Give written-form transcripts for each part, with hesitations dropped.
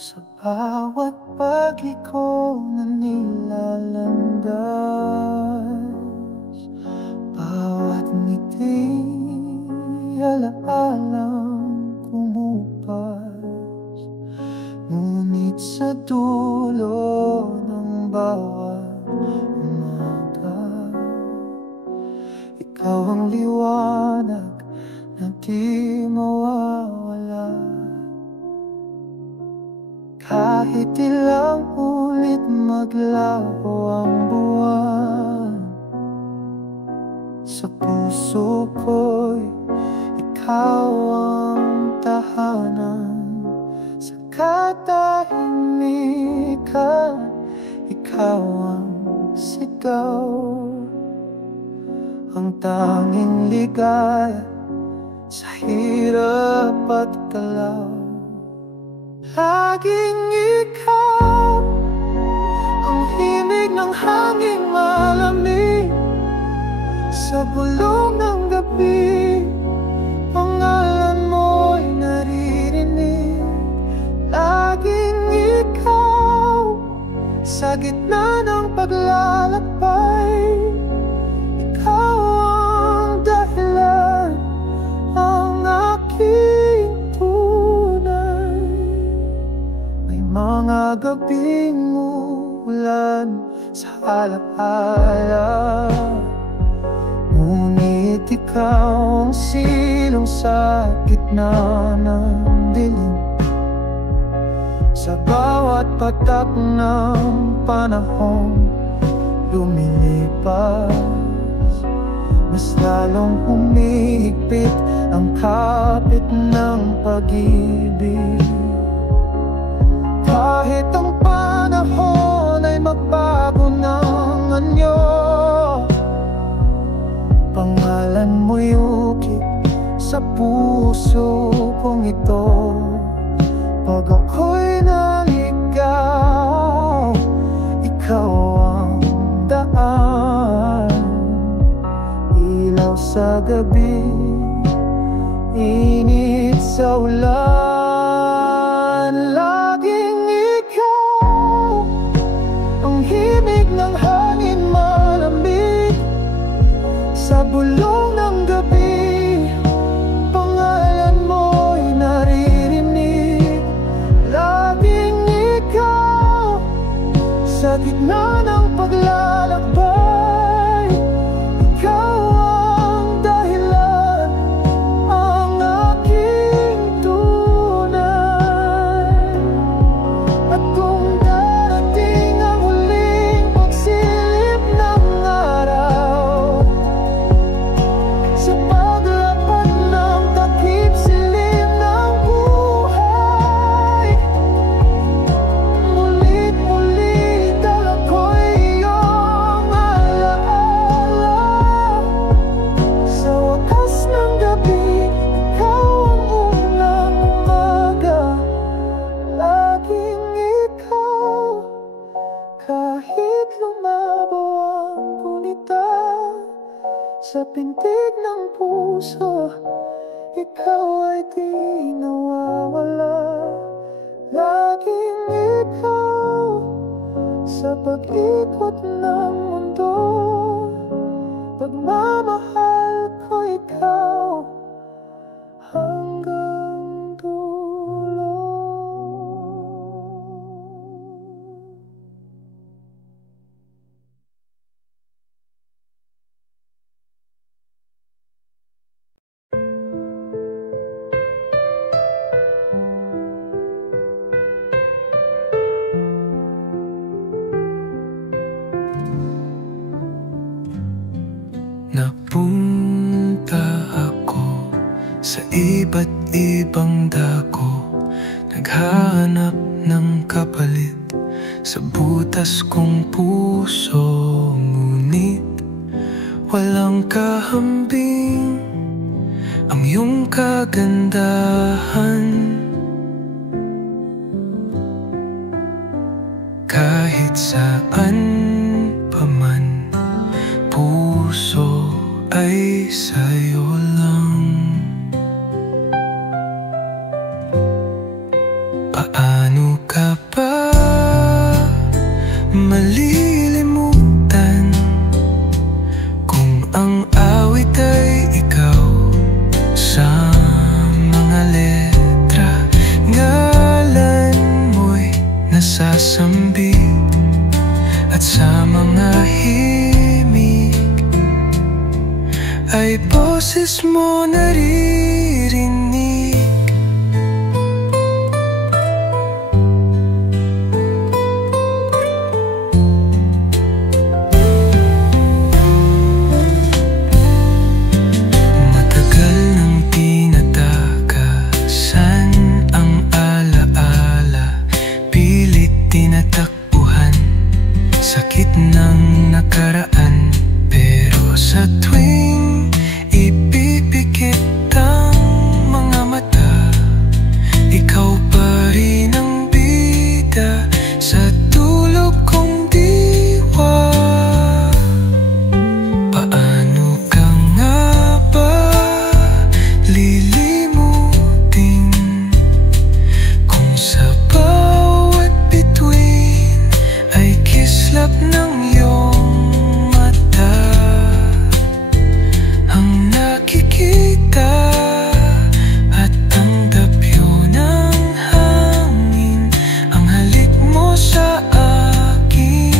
Sa bawat pagliko na nilalandas, bawat ngiti alaalang kumupas. Ngunit sa dulo ng bawat umaga, ikaw ang liwanag na di mawawala. Kahit ilang ulit maglaho ang buwan, sa puso ko'y ikaw ang tahanan. Sa katahimikan, ikaw ang sigaw, ang tanging ligaya sa hirap at galaw. Laging ikaw, ang himig ng hanging malamig sa bulong ng gabi. Pangalan mo'y naririnig. Laging ikaw, sa gitna ng paglalakbay. Ikaw ang dahilan, ang aking tunay. May mga gabing ulan sa alaala, ngunit ikaw ang silong sa gitna ng dilim. Sa bawat patak ng panahon lumilipas, mas lalong humihigpit ang kapit ng pag-ibig. Kahit ang panahon ay magbago ng anyo, pangalan mo'y ukit sa puso kong ito. Pag ako'y naligaw, ikaw ang daan. Ilaw sa gabi, init sa ulan. Laging ikaw, ang himig ng hangin malamig sa bulong ng gabi. Pangalan mo'y naririnig. Laging ikaw, sa gitna ng paglalakbay. Ikaw ang dahilan, ang aking tunay. At kung darating ang huling pagsilip ng araw, sa paglapad ng takip silim ng buhay, mulit muli dala ko'y iyong alaala. Sa wakas ng gabi, ikaw ang unang umaga. Laging ikaw, kahit lumabo ang gunita sa pintig ng puso, ikaw ay di nawawala. Laging ikaw, sa pag-ikot ng mundo, pagmamahal ko ikaw hanggang dulo. Napunta ako sa iba't ibang dako, naghahanap ng kapalit sa butas kong puso. Ngunit walang kahambing ang iyong kagandahan. Kahit saan pa man, puso ay sa'yo lang. Paano ka ay boses mo naririnig. Matagal nang tinatakasan ang alaala, pilit tinatakbuhan, sakit ng nakaraan. Pero sa tuwing ipipikit ang mga mata, ikaw pa rin ang bida sa tulog kong diwa. Paano ka nga ba lilimutin kung sa bawat bituin ay kislap ng iyong mata ang nakikita, at ang dapyo ng hangin ang halik mo sa akin.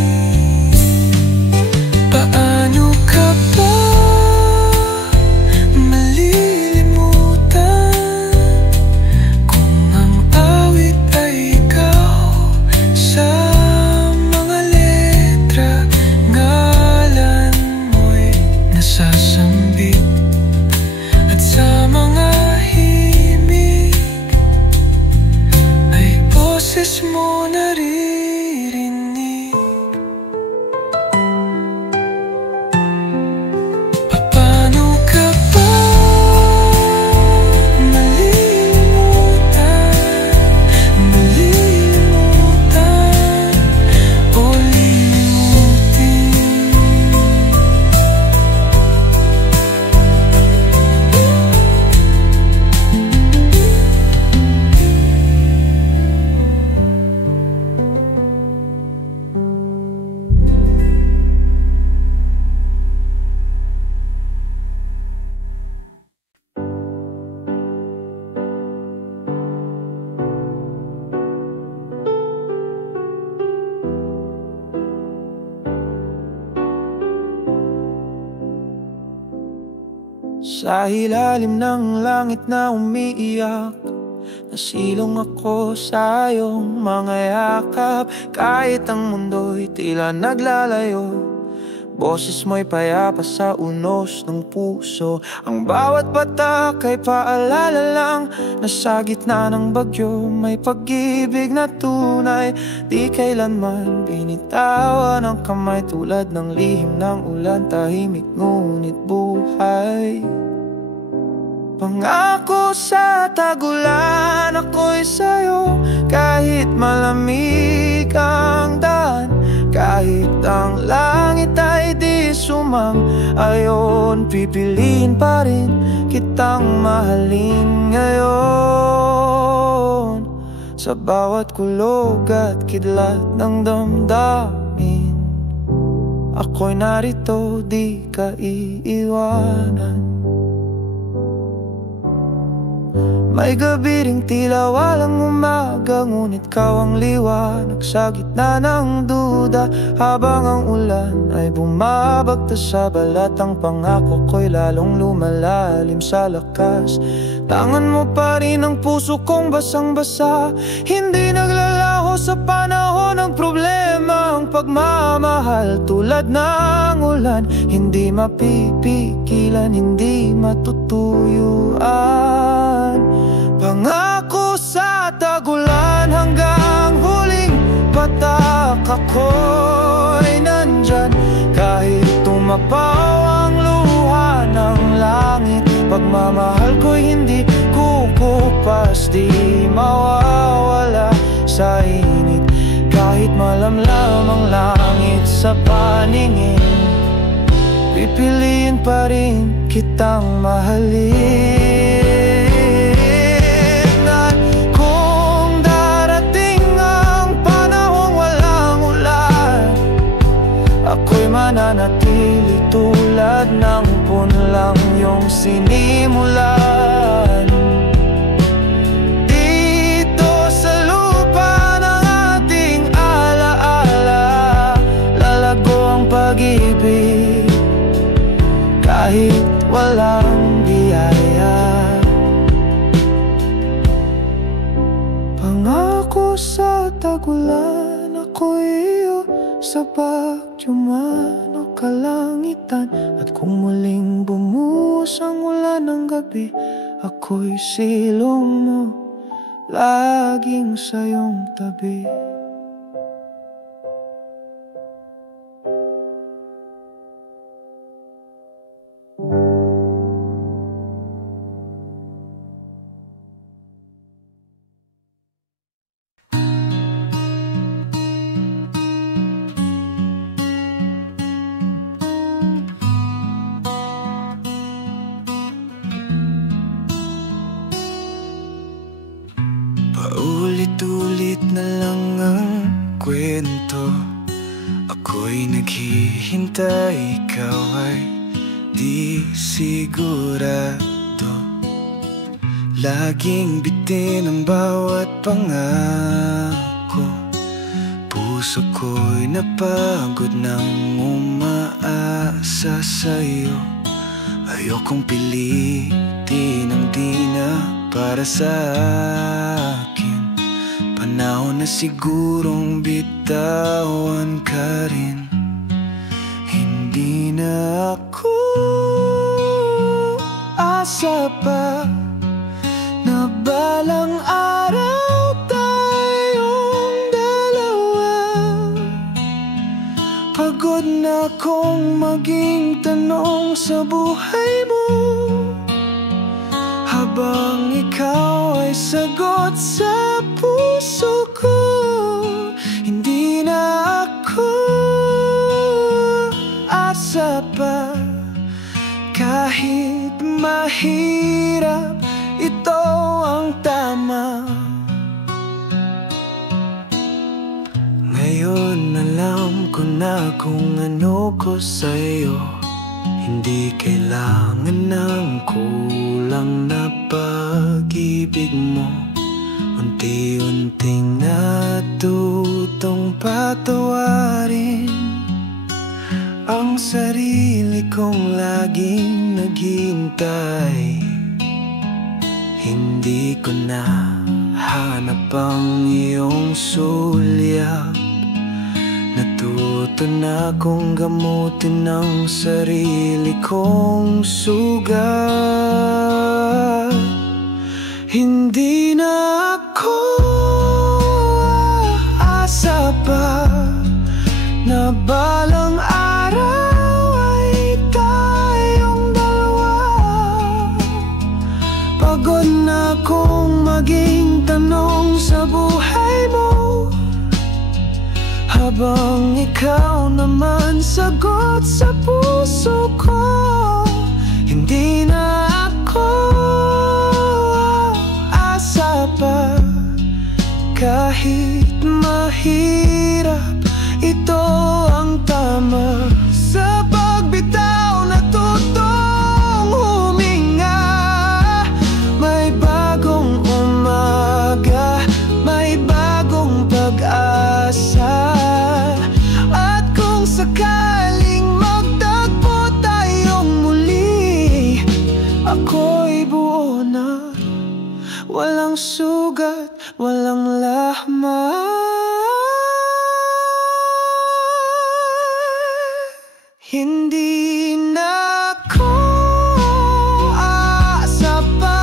Paano ka ba malilimutan kung ang awit ay ikaw? Sa mga letra, ngalan mo'y nasasambit, at sa mga himig ay boses mo naririnig. Paano ka ba malilimutan o lilimutin? Sa ilalim ng langit na umiiyak, nasilong ako sa iyong mga yakap. Kahit ang mundo'y tila naglalayo, boses mo'y payapa sa unos ng puso. Ang bawat patak ay paalala lang na sa gitna ng bagyo may pag-ibig na tunay. Di kailanman binitawan ang kamay, tulad ng lihim ng ulan, tahimik ngunit buhay. Pangako sa tagulan, ako'y sa'yo kahit malamig ang daan. Kahit ang langit ay di sumang-ayon, pipiliin pa rin kitang mahalin ngayon. Sa bawat kulog at kidlat ng damdamin, ako'y narito, di ka iiwanan. May gabi ring tila walang umaga, ngunit ikaw ang liwanag sa gitna ng duda. Habang ang ulan ay bumabagta sa balat, ang pangako ko'y lalong lumalalim sa lakas. Tangan mo pa rin ang puso kong basang-basa, hindi naglalaho sa panahon ng problema. Ang pagmamahal tulad ng ulan, hindi mapipigilan, hindi matutuyuan. Pangako sa tagulan, hanggang huling patak ako'y nandyan. Kahit tumapaw ang luha ng langit, pagmamahal ko'y hindi kukupas, di mawawala sa init. Kahit malamlam ang langit sa paningin, pipiliin pa rin kitang mahalin. Ako'y mananatili tulad ng punlang iyong sinimulan. Dito sa lupa ng ating alaala, lalago ang pag-ibig kahit walang biyaya. Pangako sa tagulan, ako'y iyo sa bagyo man o kalangitan. At kung muling bumuhos ang ulan ng gabi, ako'y silong mo, laging sa iyong tabi. Paulit-ulit na lang ang kwento, ako'y naghihintay, ikaw ay di sigurado. Laging bitin ang bawat pangako, puso ko'y napagod nang umaasa sa'yo. Ayokong pilitin ang di na para sa akin. Panahon na sigurong bitawan ka rin. Hindi na ako asa pa na balang araw tayong dalawa. Pagod na akong maging tanong sa buhay mo, habang ikaw ay sagot sa puso ko. Hindi na ako asa pa, kahit mahirap, ito ang tama. Ngayon alam ko na kung ano ko sa'yo. Hindi kailangan ng kulang na pag-ibig mo. Unti-unting natutong patawarin ang sarili kong laging naghihintay. Hindi ko na hanap ang iyong sulyap. Natuto na akong gamutin ang sarili kong sugat. Hindi na ako aasa pa na balang araw ay tayong dalawa. Pagod na akong maging tanong sa buhay mo, habang ikaw naman sagot sa puso ko. Hindi na ako asa pa, kahit mahirap, ito ang tama. Sa pagbitaw natutong huminga, may bagong umaga, may bagong pag-asa. At kung sakaling magtagpo tayong muli, ako'y buo na, walang sugat, walang lahma. Hindi na ako aasa pa.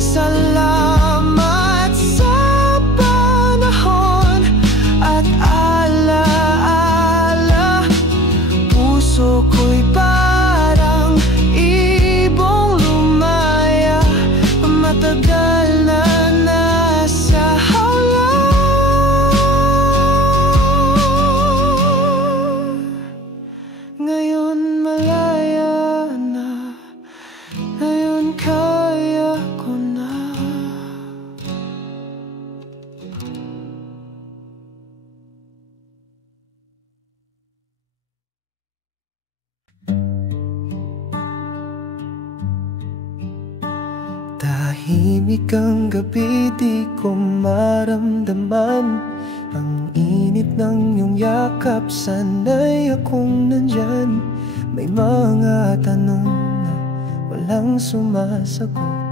Salamat sa panahon at alaala. Puso ko'y parang ibong lumaya, matagal na nasa hawla. Ngayon malaya na, ngayon kaya ko na. Tahimik ang gabi, di ko maramdaman ang init ng iyong yakap. Sana'y akong nandyan. May mga tanong walang sumasagot.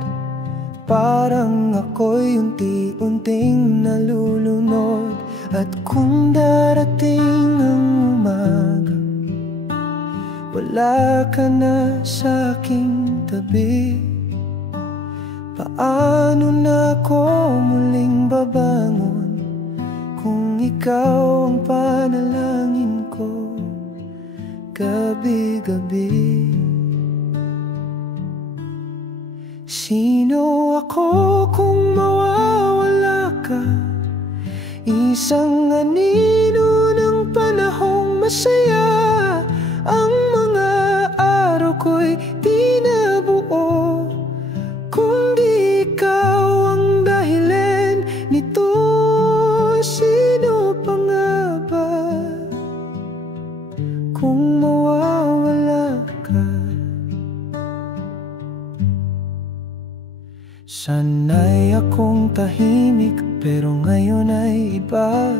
Parang ako'y unti-unting nalulunod. At kung darating ang umaga, wala ka na sa aking tabi, paano na ako muling babangon kung ikaw ang panalangin ko gabi-gabi? Sino ako kung mawawala ka? Isang anino ng panahong masaya. Ang mga araw ko'y di nabuo kung di ikaw ang dahilan nito. Sino pa nga ba kung mawawala ka? Sana'y akong tahimik, pero ngayon ay iba.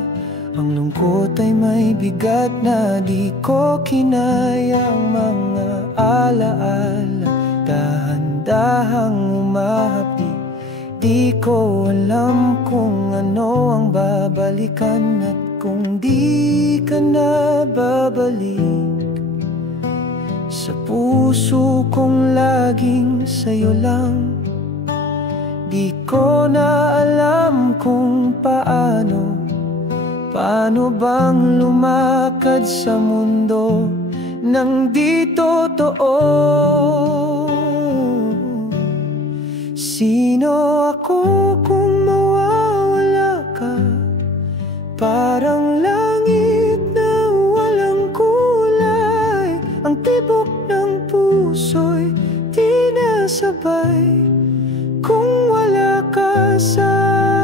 Ang lungkot ay may bigat na di ko kinayang mga alaala. Dahan-dahang umahapdi, di ko alam kung ano ang babalikan. At kung di ka na babalik, sa puso kong laging sa'yo lang. Di ko na alam kung paano bang lumakad sa mundo nang di totoo. Sino ako kung mawawala ka? Parang langit na walang kulay. Ang tibok ng puso'y di nasabay kung wala ka sa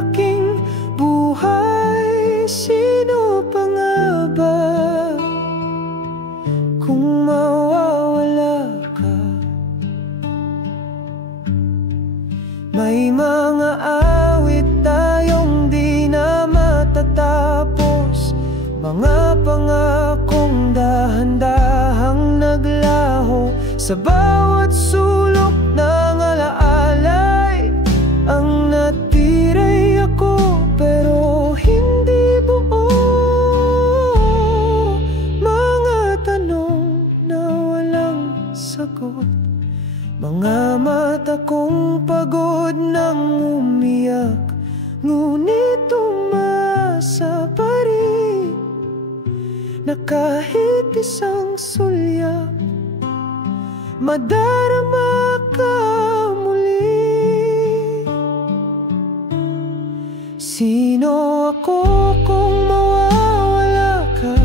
aking buhay. Sino pa nga ba kung mawawala ka? May mga awit tayong di na matatapos, mga pangakong dahan-dahang naglaho sa bawat sulok ng alaalay. Ang natira'y ako, pero hindi buo. Mga tanong na walang sagot, mga mata kong pagod nang umiyak, ngunit umasa pa rin na kahit isang sulyap madarama ka muli. Sino ako kung mawawala ka?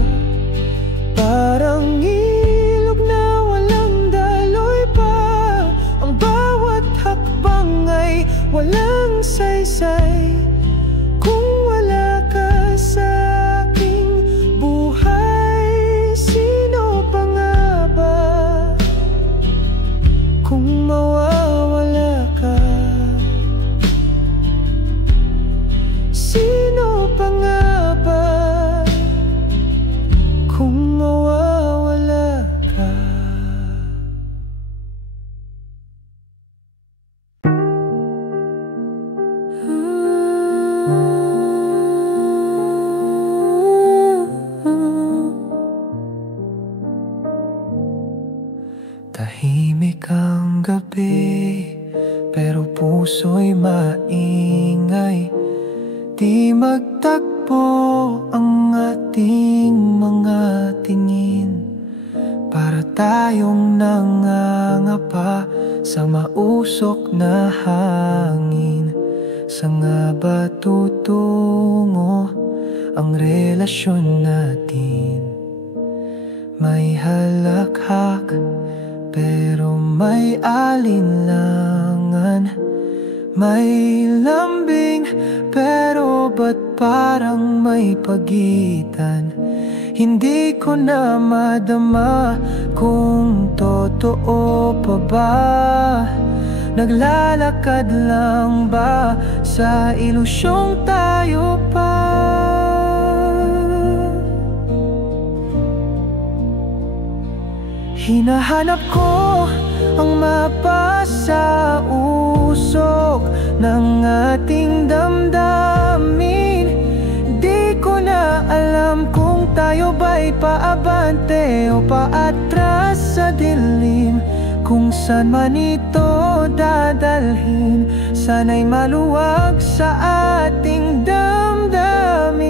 Parang ilog na walang daloy pa. Ang bawat hakbang ay walang saysay kung wala ka sa aking buhay. Sino pa nga ba kung mawawala ka? Sino pa nga ba kung mawawala ka? Tahimik ang gabi, pero puso'y maingay. Di magtagpo ang ating mga tingin, para tayong nangangapa sa mausok na hangin. Saan nga ba tutungo ang relasyon natin? May halakhak, pero may alinlangan. May lambing, pero ba't parang may pagitan? Hindi ko na madama kung totoo pa ba. Naglalakad lang ba sa ilusyong tayo pa? Hinahanap ko ang mapa paatras sa dilim. Kung saan man ito dadalhin, sana'y maluwag sa ating damdamin.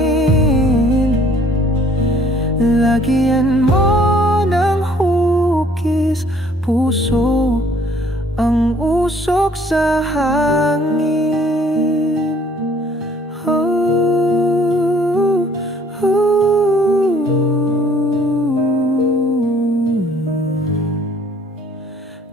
Lagyan mo ng hugis puso ang usok sa hangin.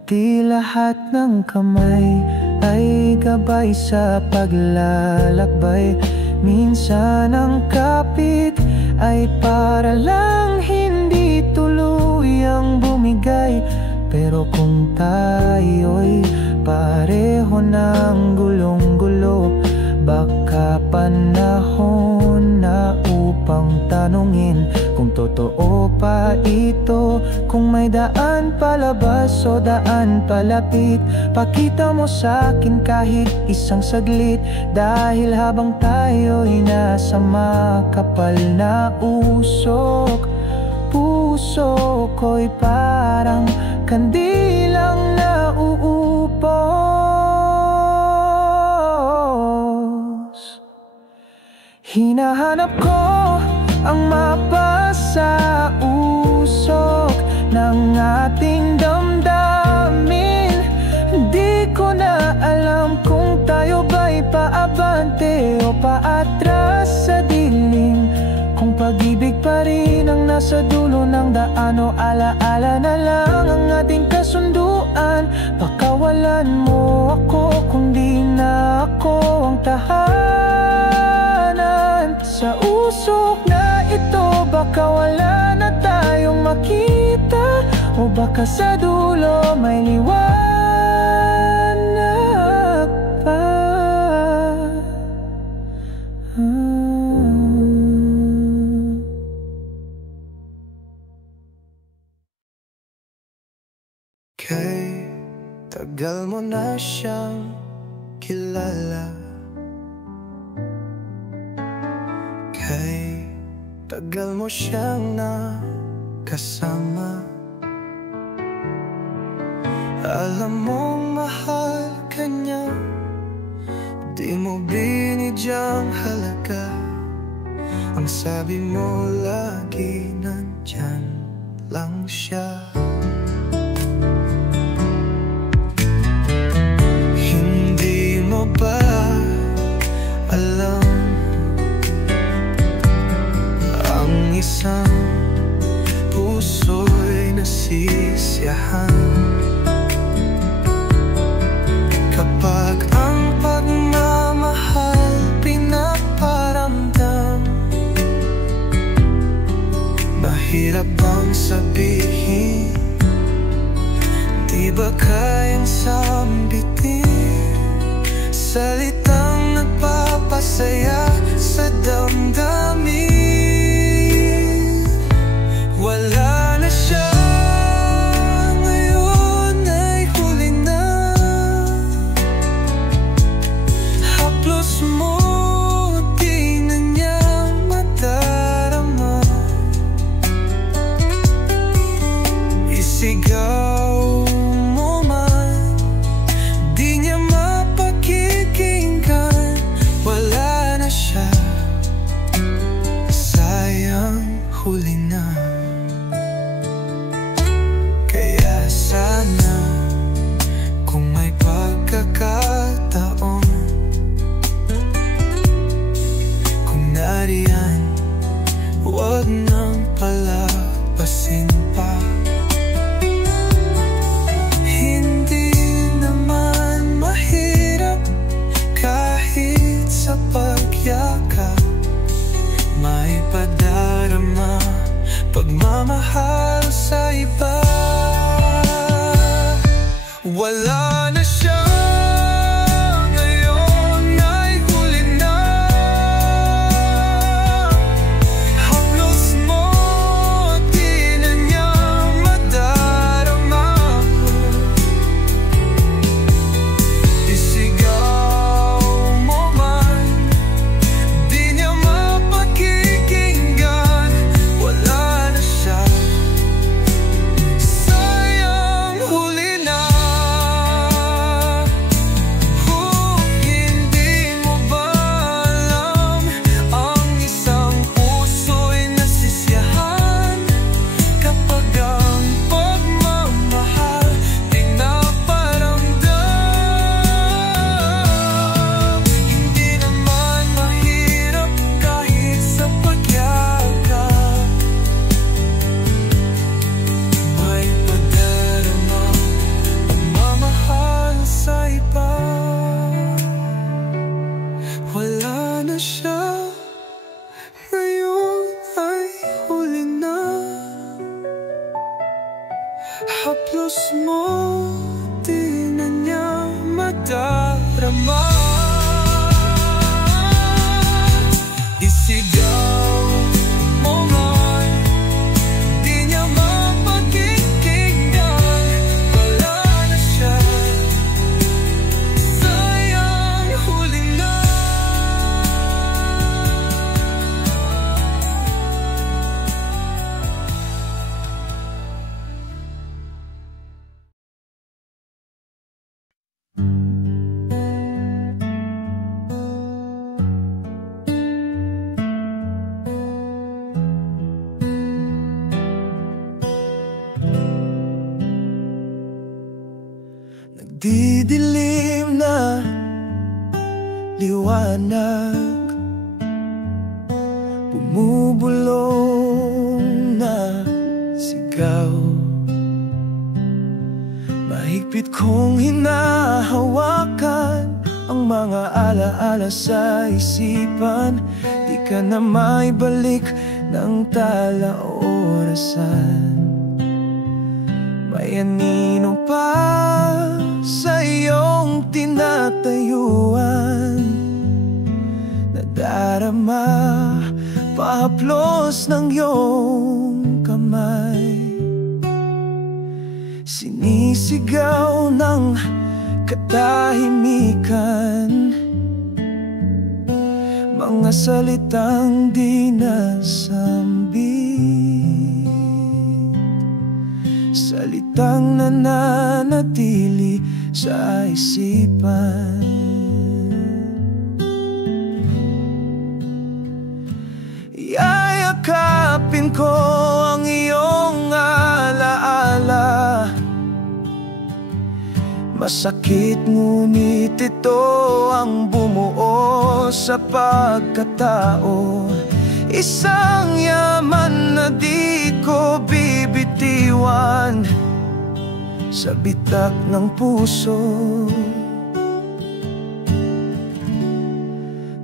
Di lahat ng kamay ay gabay sa paglalakbay. Minsan ang kapit ay para lang hindi tuluyang bumigay. Pero kung tayo'y pareho ng gulong-gulo, baka panahon na upang tanungin kung totoo pa ito. Kung may daan palabas o daan palapit, pakita mo sa'kin kahit isang saglit. Dahil habang tayo'y nasa makapal na usok, puso ko'y parang kandilang nauupos. Hinahanap ko ang mapa sa usok ng ating damdamin. Di ko na alam kung tayo ba'y paabante o paatras sa dilim. Kung pag-ibig pa rin ang nasa dulo ng daan o alaala na lang ang ating kasunduan. Pakawalan mo ako kung di na ako ang tahanan. Sa usok na ito baka wala na tayong makita, o baka sa dulo may liwanag pa. Kay tagal mo na siyang kilala, kay tagal mo siyang nakasama. Alam mong mahal ka niya, di mo binigyang halaga. Ang sabi mo lagi nandyan lang siya. Ba alam ang isang puso'y nasisiyahan kapag ang pagmamahal pinaparamdam? Mahirap bang sabihin, di ba kayang sambitin salitang nagpapasaya sa damdamin? Wala na siya ngayon, ay huli na. Haplos mo, di na niya madarama. Isigaw mo man, di niya wala na siya. Sayang huli na. Kaya sana kung may pagkakataon, kung nariyan, huwag nang palabasin pa. Hindi naman mahirap kahit sa pagyakap, may padarama pagmamahal sa iba. Wala na siya ngayon, ay huli na. Haplos mo, di na niya madarama. Isigaw mo man, di niya mapakikinggan. Wala na siya. nadarama. Isigaw mo man, di niya mapakikinggan. Wala na siya, sayang huli na. Nagdidilim na liwanag, bumubulong na sigaw. Mahigpit kong hinahawakan ang mga alaala sa isipan. Di ka na maibalik ng tala orasan. May anino pa sa iyong tinatayuan, nadarama pahaplos ng iyong kamay. Sinisigaw ng katahimikan, mga salitang di nasambit, salitang nananatili sa isipan. Yayakapin ko ang iyong alaala. Masakit ngunit ito ang bumuo sa pagkatao. Isang yaman na di ko bibitiwan sa bitak ng puso.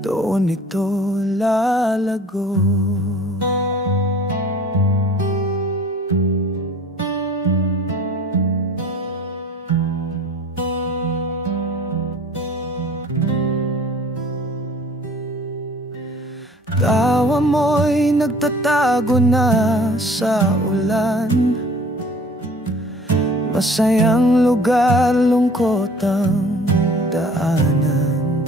Doon ito lalago. Tawa mo'y nagtatago na sa ulan. Masayang lugar, lungkot ang daanan.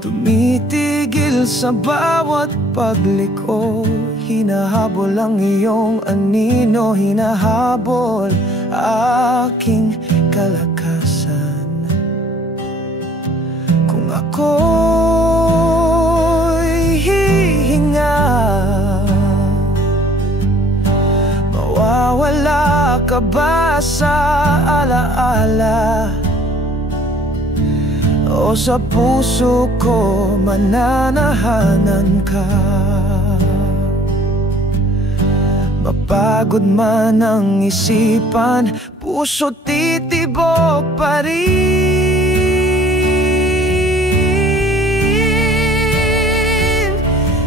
Tumitigil sa bawat pagliko, hinahabol ang iyong anino, hinahabol aking kalakasan. Kung ako'y hihinga, mawawala ka ba sa alaala? O sa puso ko mananahanan ka? Mapagod man ang isipan, puso titibok pa rin.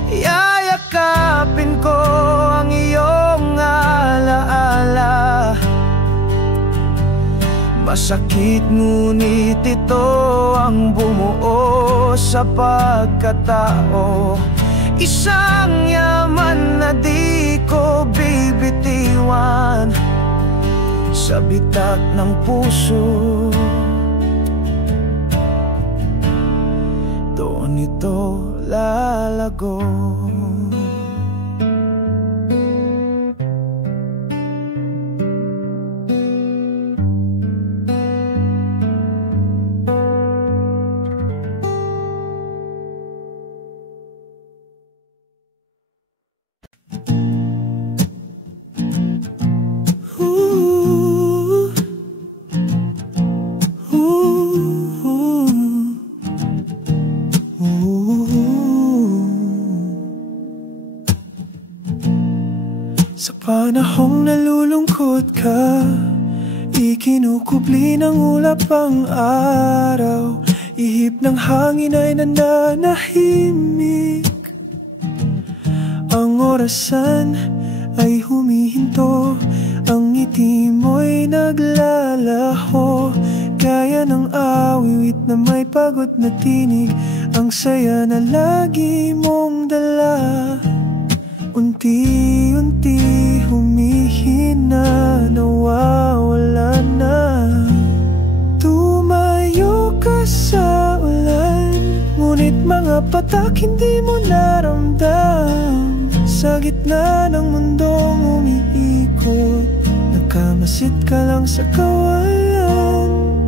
Yayakapin ko ang iyong alaala. Masakit ngunit ito ang bumuo sa pagkatao. Isang yaman na di ko bibitiwan sa bitak ng puso. Doon ito lalago. Sa panahong nalulungkot ka, ikinukubli ng ulap ang araw. Ihip ng hangin ay nananahimik. Ang orasan ay humihinto, ang ngiti mo'y naglalaho. Kaya ng awit na may pagod na tinig, ang saya na lagi mong dala. Unti-unti humihina, nawawala na. Tumayo ka sa ulan, ngunit mga patak hindi mo naramdam. Sa gitna ng mundong umiikot, nakamasid ka lang sa kawalan.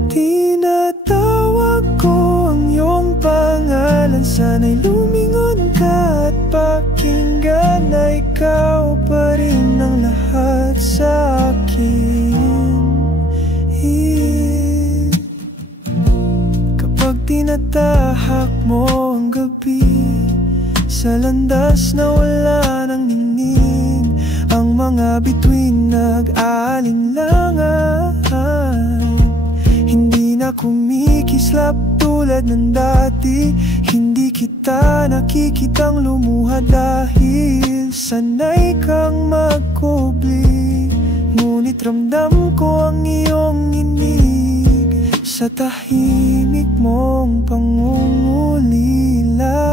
Tinatawag ko ang iyong pangalan, sana'y lumingon ka at pakinggan na ikaw pa rin ang lahat sa akin. Kapag tinatahak mo ang gabi, sa landas na wala ng ningning, ang mga bituin nag-aalinlangan. Hindi na kumikislap tulad ng dati, hindi kita nakikitang lumuha dahil sanay kang magkubli. Ngunit ramdam ko ang iyong inig sa tahimik mong pangungulila.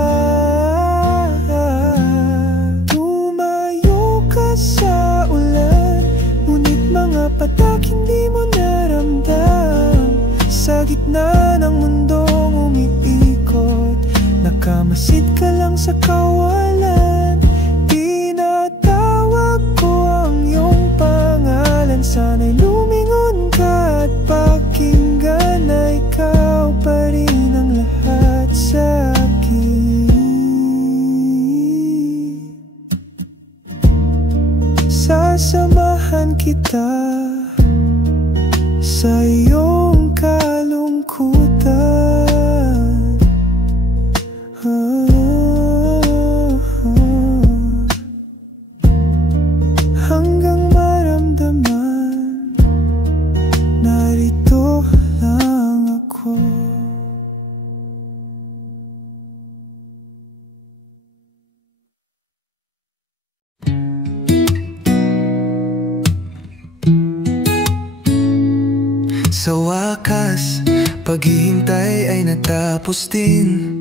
Tumayo ka sa ulan, ngunit mga patak hindi mo naramdam. Sa gitna ng mundong umiikot, nakamasid ka lang sa kawalan. Tinatawag ko ang iyong pangalan, sana'y lumingon ka at pakinggan na ikaw pa rin ang lahat sa akin. Sasamahan kita sa iyong kalungkutan. Hanggang maramdaman, narito lang ako. Sa wakas, paghihintay ay natapos din.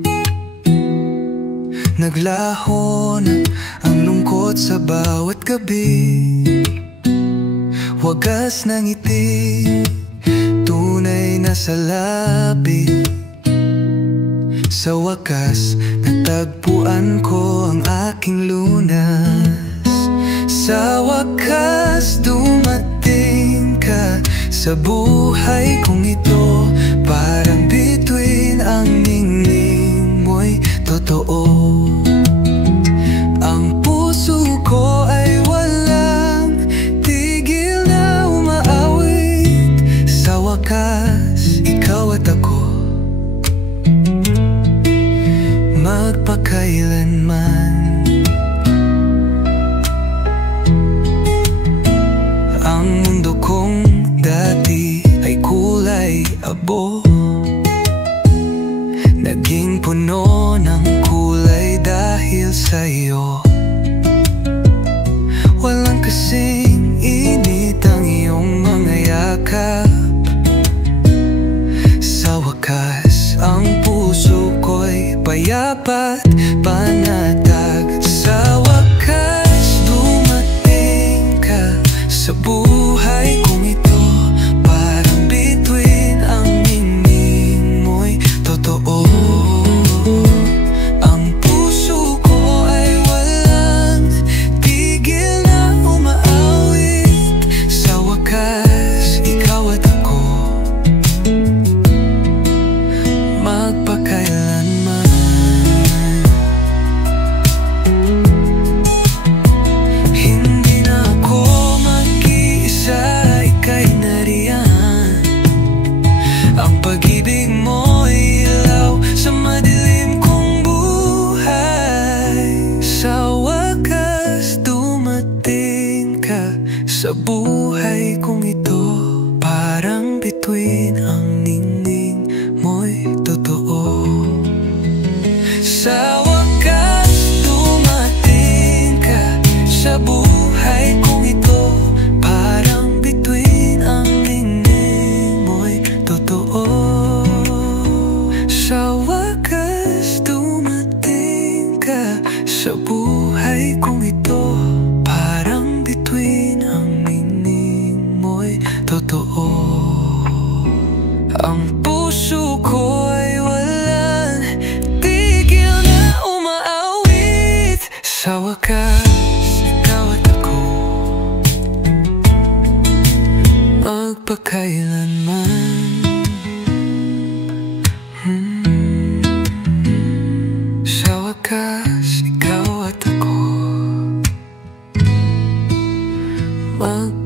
Naglaho na ang lungkot sa bawat gabi. Wagas ng ngiti, tunay na salapi. Sa wakas, natagpuan ko ang aking lunas. Sa wakas, dumating ka sa buhay kong ito. Parang bituin ang ningning mo'y totoo. Ang puso ko ay walang tigil na umaawit. Sa wakas, ikaw at ako, magpakailanman. Ang mundo kong dati ay kulay abo, naging puno ng kulay dahil sa'yo. Walang kasing init ang iyong mga yakap. Sa wakas, ang puso ko'y payapat, panatag. Sa wakas, dumating ka sa buhay kong ito. Parang bituin ang ningning mo'y totoo. Ang puso ko ay walang tigil na umaawit. Sa wakas, ikaw at ako, magpakailanman. Hindi na ako mag-iisa, ika'y nariyan. Ang pag-ibig mo'y ilaw sa madilim kong buhay. Sa wakas, dumating ka sa buhay kong ito. Parang bituin ang ningning mo'y totoo. Sa wakas, dumating ka sa buhay kong ito. Parang bituin ang ningning mo'y totoo. mag